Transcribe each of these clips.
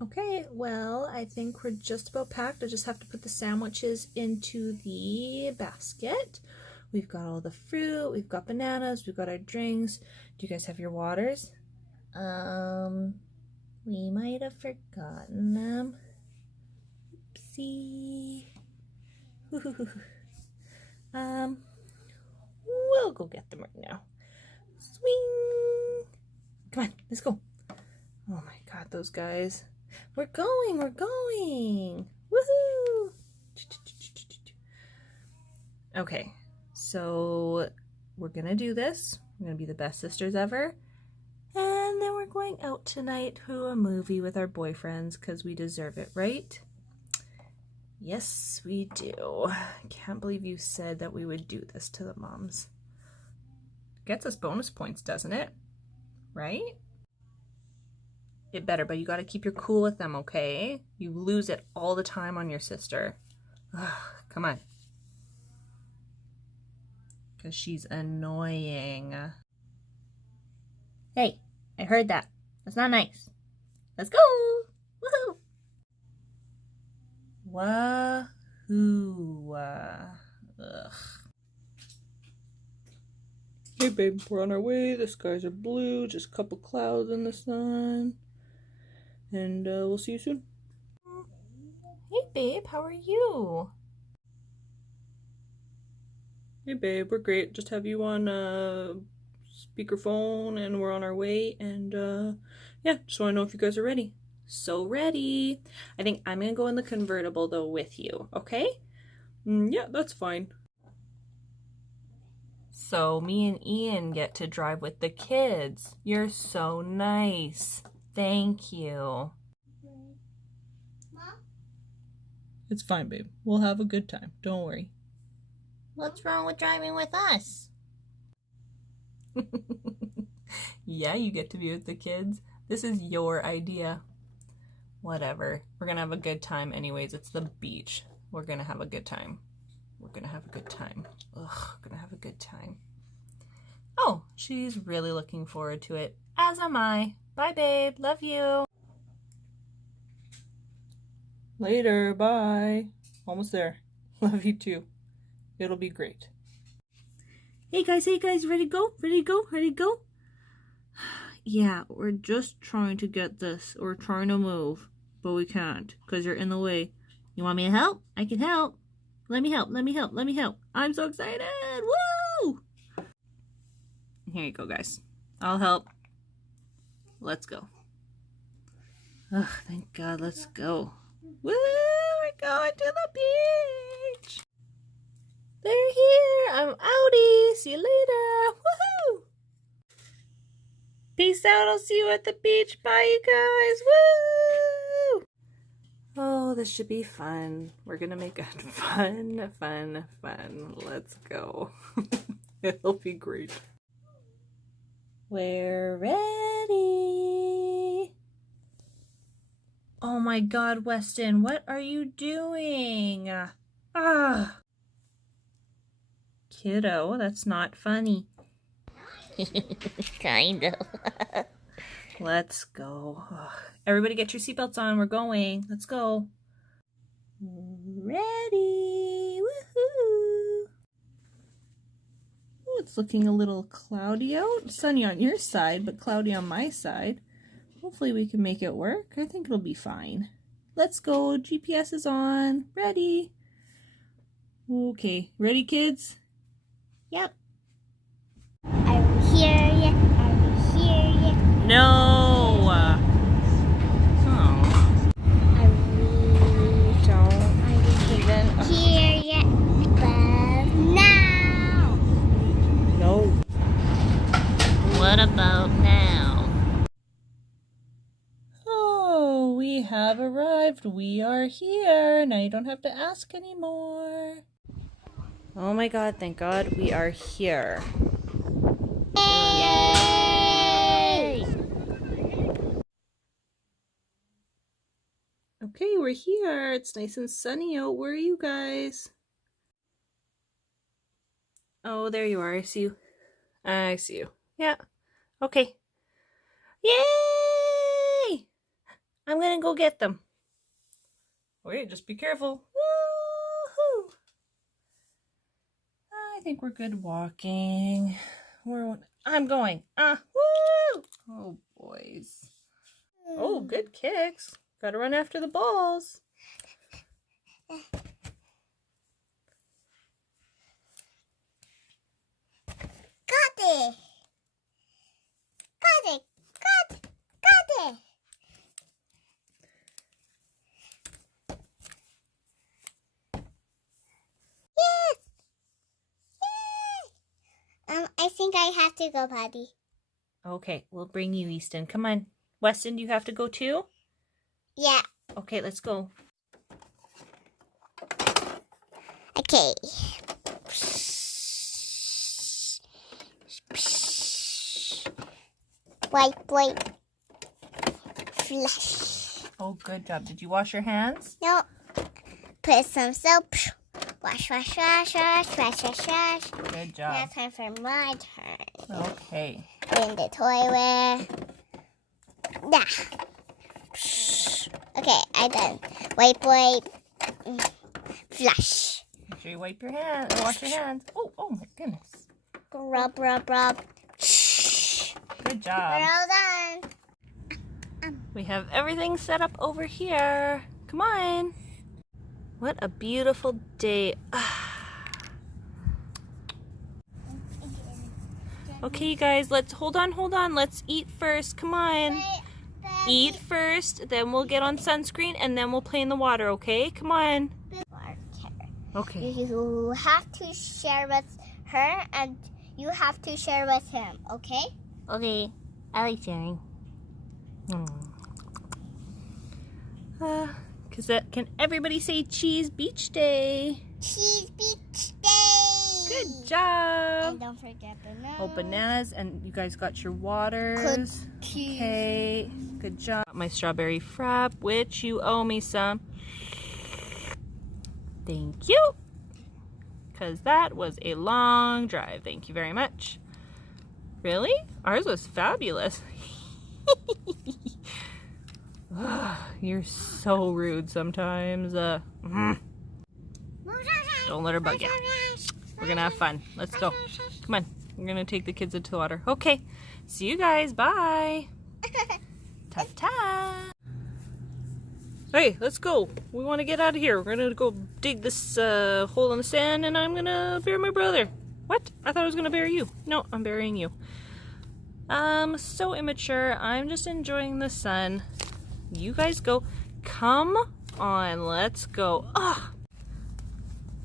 Okay, well, I think we're just about packed. I just have to put the sandwiches into the basket. We've got all the fruit, we've got bananas, we've got our drinks. Do you guys have your waters? We might have forgotten them. Oopsie. We'll go get them right now. Swing! Come on, let's go. Oh my god, those guys. We're going! Woohoo! Okay, so we're gonna do this. We're gonna be the best sisters ever. And then we're going out tonight to a movie with our boyfriends because we deserve it, right? Yes, we do. I can't believe you said that we would do this to the moms. Gets us bonus points, doesn't it? Right? It better, but you gotta keep your cool with them, okay? You lose it all the time on your sister. Ugh, come on. Because she's annoying. Hey, I heard that. That's not nice. Let's go! Woohoo! Wahoo! Ugh. Hey babe, we're on our way. The skies are blue, just a couple clouds in the sun. And we'll see you soon. Hey babe, how are you? Hey babe, we're great. Just have you on speakerphone and we're on our way. And yeah, just want to know if you guys are ready. So ready. I think I'm going to go in the convertible though with you, okay? Yeah, that's fine. So me and Ian get to drive with the kids. You're so nice. Thank you. Mom? It's fine, babe. We'll have a good time. Don't worry. What's wrong with driving with us? Yeah, you get to be with the kids. This is your idea. Whatever. We're gonna have a good time anyways. It's the beach. We're gonna have a good time. We're gonna have a good time. Ugh, gonna have a good time. Oh, she's really looking forward to it. As am I. Bye, babe. Love you. Later. Bye. Almost there. Love you too. It'll be great. Hey guys, ready to go? Ready to go? Ready to go? Yeah, we're just trying to get this. We're trying to move, but we can't because you're in the way. You want me to help? I can help. Let me help. I'm so excited. Woo! Here you go, guys. I'll help. Let's go. Ugh, thank God. Let's go. Woo! We're going to the beach. They're here. I'm outie. See you later. Woohoo! Peace out. I'll see you at the beach. Bye, you guys. Woo! Oh, this should be fun. We're gonna make it fun. Let's go. It'll be great. We're ready. Oh my God, Weston, what are you doing? Ah. Kiddo, that's not funny. Kind of. Let's go. Ugh. Everybody get your seatbelts on. We're going. Let's go. Ready. Woohoo. Oh, it's looking a little cloudy out. Sunny on your side, but cloudy on my side. Hopefully we can make it work. I think it'll be fine. Let's go. GPS is on. Ready. Okay. Ready, kids? Yep. Are we here yet? No. Oh. Are we Even. here yet? But now. No. What about now? Oh, we have arrived. We are here. Now you don't have to ask anymore. Oh my God, thank God we are here. Yay! Okay, we're here. It's nice and sunny out. Where are you guys? Oh, there you are. I see you. I see you. Yeah. Okay. Yay! I'm gonna go get them. Wait, just be careful. Woo-hoo. I think we're good walking. I'm going. Woo! Oh, boys. Oh, good kicks. Gotta run after the balls. Got it. Got it. Got it. Yes. Yay. I think I have to go potty. Okay, we'll bring you, Easton. Come on. Weston, do you have to go too? Yeah. Okay, let's go. Okay. Wipe. Flush. Oh, good job. Did you wash your hands? No. Put some soap. Wash. Good Now job. time for my turn. Okay. In the toilet. Yeah. Okay, I done. Wipe. Flush. Make sure you wipe your hands. Wash your hands. Oh my goodness. Rub. Good We're job. all done. We have everything set up over here. Come on. What a beautiful day. Okay, you guys, let's hold on. Let's eat first. Come on. Eat first, then we'll get on sunscreen, and then we'll play in the water, okay? Come on. Okay. You have to share with her and you have to share with him, okay? Okay. I like sharing. Can everybody say Cheese Beach Day? Cheese Beach Day! Good job. And don't forget bananas. Oh, bananas, and you guys got your waters. Okay, good job. My strawberry frap, which you owe me some. Thank you. Because that was a long drive. Thank you very much. Really? Ours was fabulous. You're so rude sometimes. Don't let her bug you. We're gonna have fun. Let's go. Come on. We're gonna take the kids into the water. Okay. See you guys. Bye. Ta-ta. Hey, let's go. We want to get out of here. We're gonna go dig this hole in the sand, and I'm gonna bury my brother. What? I thought I was gonna bury you. No, I'm burying you. So immature. I'm just enjoying the sun. You guys go. Come on, let's go.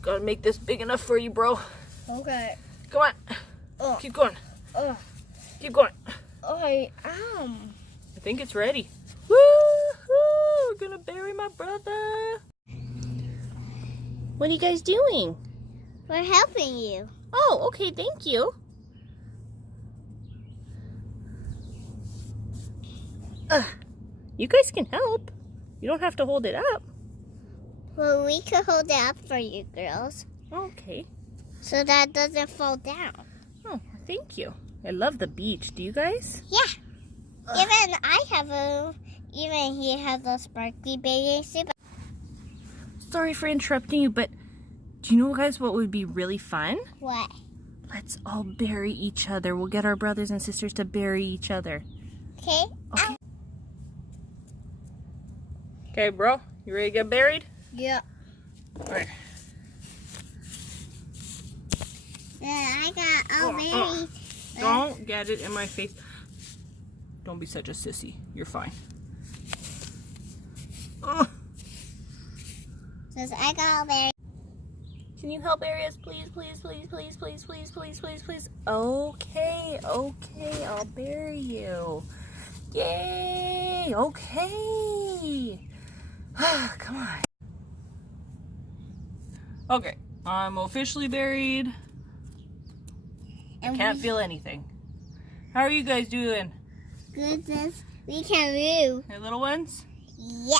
Gotta make this big enough for you, bro. Okay. Come on. Keep going. Keep going. I am. I think it's ready. Woo-hoo! We're gonna bury my brother. What are you guys doing? We're helping you. Oh, okay, thank you. You guys can help. You don't have to hold it up. Well, we could hold it up for you girls. Okay. So that it doesn't fall down. Oh, thank you. I love the beach. Do you guys? Yeah. Even he has a sparkly bathing suit. Sorry for interrupting you, but do you know, guys, what would be really fun? What? Let's all bury each other. We'll get our brothers and sisters to bury each other. Okay. Okay. Okay, bro. You ready to get buried? Yeah. All right. I got all berries. Don't get it in my face. Don't be such a sissy. You're fine. Says I got all berries. Can you help bury us, please, please, please, please, please, please, please, please, please? Okay, okay, I'll bury you. Yay! Okay. Come on. Okay, I'm officially buried. I can't feel anything. How are you guys doing? Goodness, we can move. Hey, little ones? Yeah.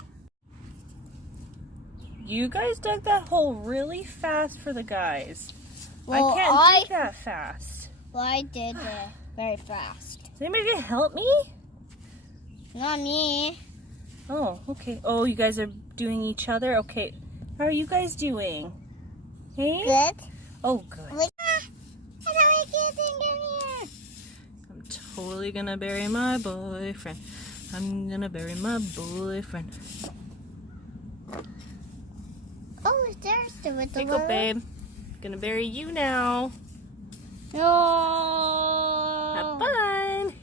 You guys dug that hole really fast for the guys. Well, I can't dig that fast. Well, I did it very fast. Is anybody gonna help me? Not me. Oh, okay. Oh, you guys are doing each other? Okay. How are you guys doing? Hey? Good. Oh, good. Hello, getting in here. I'm totally gonna bury my boyfriend. I'm gonna bury my boyfriend. Oh, there's the little Here you go, babe. Gonna bury you now. No. Have fun.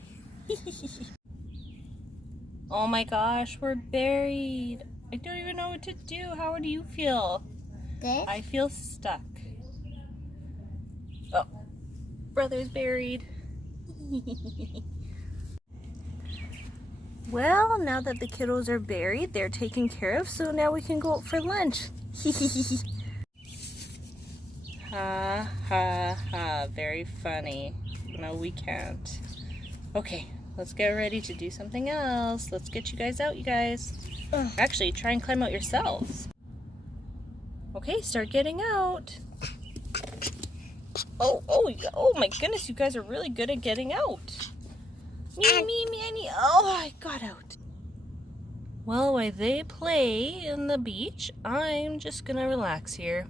Oh my gosh, we're buried. I don't even know what to do. How do you feel? Good. I feel stuck. Oh, brother's buried. Well, now that the kiddos are buried, they're taken care of, so now we can go out for lunch. Ha ha ha, very funny. No, we can't. Okay, let's get ready to do something else. Let's get you guys out, you guys. Actually, try and climb out yourselves. Okay, start getting out. Oh my goodness, you guys are really good at getting out. Me. Oh, I got out. Well, while they play in the beach, I'm just gonna relax here.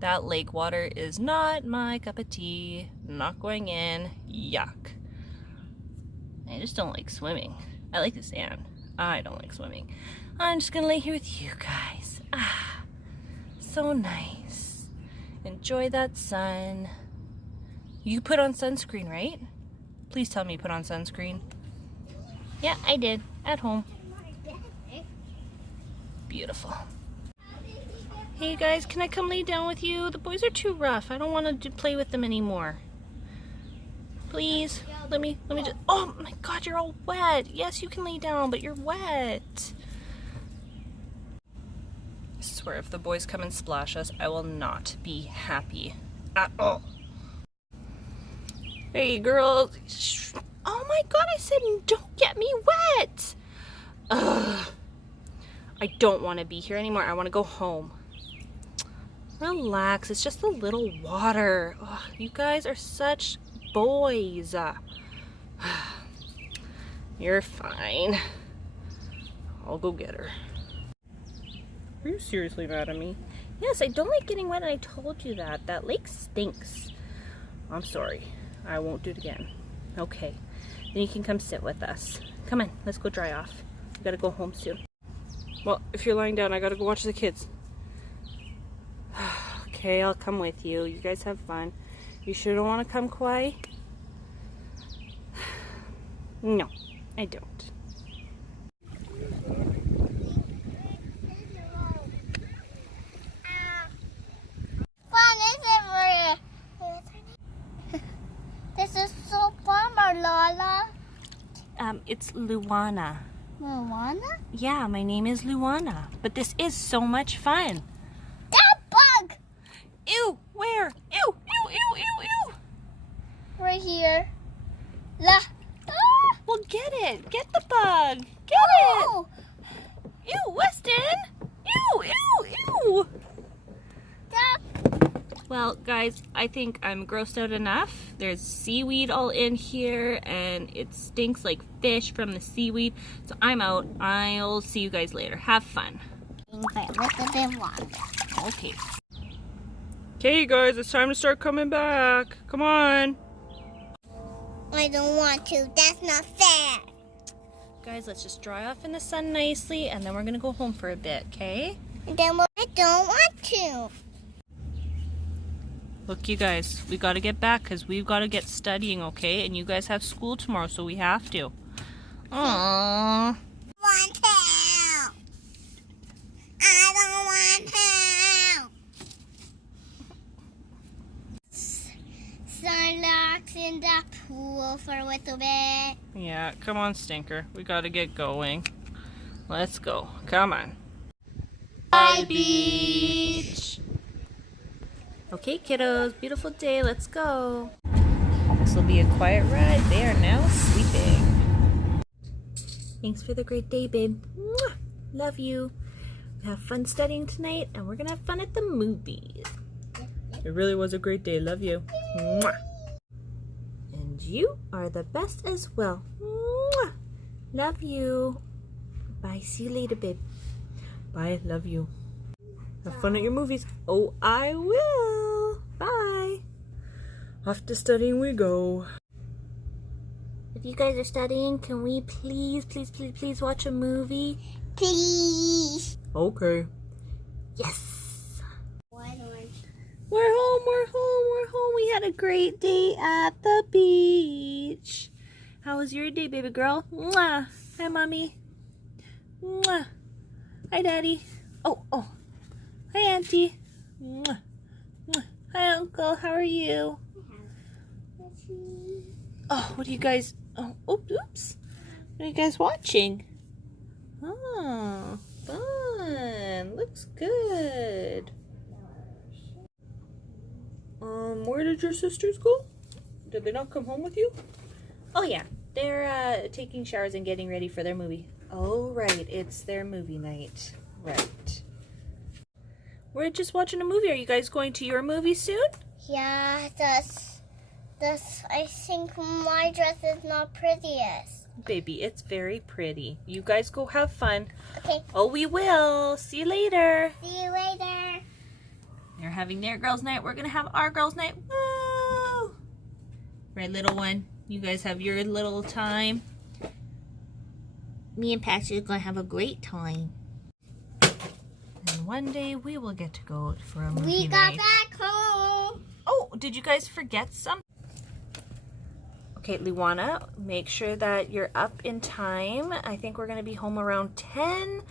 That lake water is not my cup of tea. Not going in. Yuck. I just don't like swimming. I like the sand. I don't like swimming. I'm just gonna lay here with you guys. Ah, so nice. Enjoy that sun. You put on sunscreen, right? Please tell me you put on sunscreen. Yeah, I did. At home. Beautiful. Hey guys, can I come lay down with you? The boys are too rough. I don't want to play with them anymore. Please, let me just, oh my God, you're all wet. Yes, you can lay down, but you're wet. I swear, if the boys come and splash us, I will not be happy at all. Hey girls. Shh. Oh my God, I said don't get me wet. Ugh. I don't want to be here anymore. I want to go home. Relax, it's just a little water. Ugh, you guys are such boys. You're fine. I'll go get her. Are you seriously mad at me? Yes, I don't like getting wet and I told you that. That lake stinks. I'm sorry. I won't do it again. Okay. Then you can come sit with us. Come on, let's go dry off. We gotta go home soon. Well, if you're lying down, I gotta go watch the kids. Okay, I'll come with you. You guys have fun. You sure don't want to come, Kwai? No, I don't. Fun, is it, Maria? This is so fun, Marlala. It's Luana. Moana? Yeah, my name is Luana. But this is so much fun. That bug! Ew, where? Ew. Right here. La. Ah! Well, get it. Get the bug. Get Oh! it. Ew, Weston. Ew. That. Well, guys, I think I'm grossed out enough. There's seaweed all in here, and it stinks like fish from the seaweed. So I'm out. I'll see you guys later. Have fun. Okay, with a bit longer. Okay. Okay, guys, it's time to start coming back. Come on. I don't want to. That's not fair. Guys, let's just dry off in the sun nicely, and then we're going to go home for a bit, okay? Then I don't want to. Look, you guys, we got to get back because we've got to get studying, okay? And you guys have school tomorrow, so we have to. Aww. Want help. I don't want help. Relax in the pool for a little bit. Yeah, come on, Stinker. We got to get going. Let's go. Come on. Bye, beach. Okay, kiddos, beautiful day. Let's go. This will be a quiet ride. They are now sleeping. Thanks for the great day, babe. Mwah! Love you. Have fun studying tonight, and we're gonna have fun at the movies. It really was a great day. Love you. Mwah! And you are the best as well. Mwah! Love you. Bye. See you later, babe. Bye. Love you. Have fun at your movies. Oh, I will. Bye. Off to studying we go. If you guys are studying, can we please watch a movie? Please. Okay. Yes. We're home, we're home, we're home. We had a great day at the beach. How was your day, baby girl? Mwah. Hi, Mommy. Mwah. Hi, Daddy. Oh. Hi, Auntie. Mwah. Mwah. Hi, Uncle. How are you? Oh, what are you guys... Oh, oops. What are you guys watching? Oh, fun. Looks good. Where did your sisters go? Did they not come home with you? Oh yeah, they're taking showers and getting ready for their movie. Oh right, it's their movie night. Right. We're just watching a movie. Are you guys going to your movie soon? Yeah, I think my dress is not prettiest. Baby, it's very pretty. You guys go have fun. Okay. Oh, we will. See you later. See you later. They're having their girls' night. We're going to have our girls' night. Woo! Right, little one? You guys have your little time. Me and Patsy are going to have a great time. And one day we will get to go for a movie night. We got back home. Oh, did you guys forget something? Okay, Luana, make sure that you're up in time. I think we're going to be home around 10.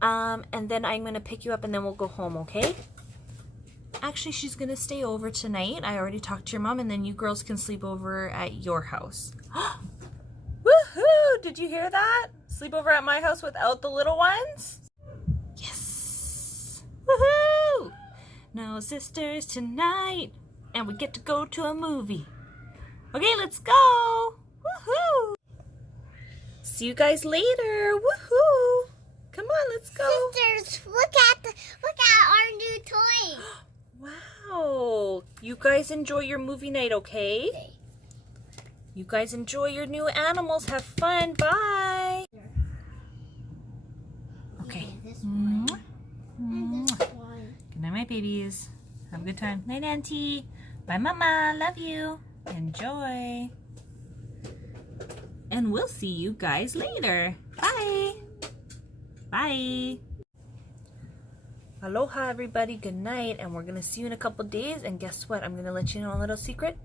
And then I'm going to pick you up and then we'll go home, okay? Actually, she's going to stay over tonight. I already talked to your mom, and then you girls can sleep over at your house. Woohoo! Did you hear that? Sleep over at my house without the little ones? Yes! Woohoo! No sisters tonight, and we get to go to a movie. Okay, let's go! Woohoo! See you guys later. Woohoo! Come on, let's go. Sisters, look at our new toys. Wow. You guys enjoy your movie night, okay? You guys enjoy your new animals. Have fun. Bye. Okay. This one. And this one. Good night, my babies. Have a good time. Night, Auntie. Bye, Mama. Love you. Enjoy. And we'll see you guys later. Bye. Bye. Aloha, everybody. Good night. And we're going to see you in a couple days. And guess what? I'm going to let you know a little secret.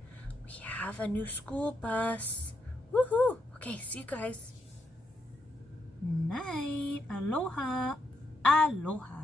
We have a new school bus. Woohoo. Okay, see you guys. Night. Aloha. Aloha.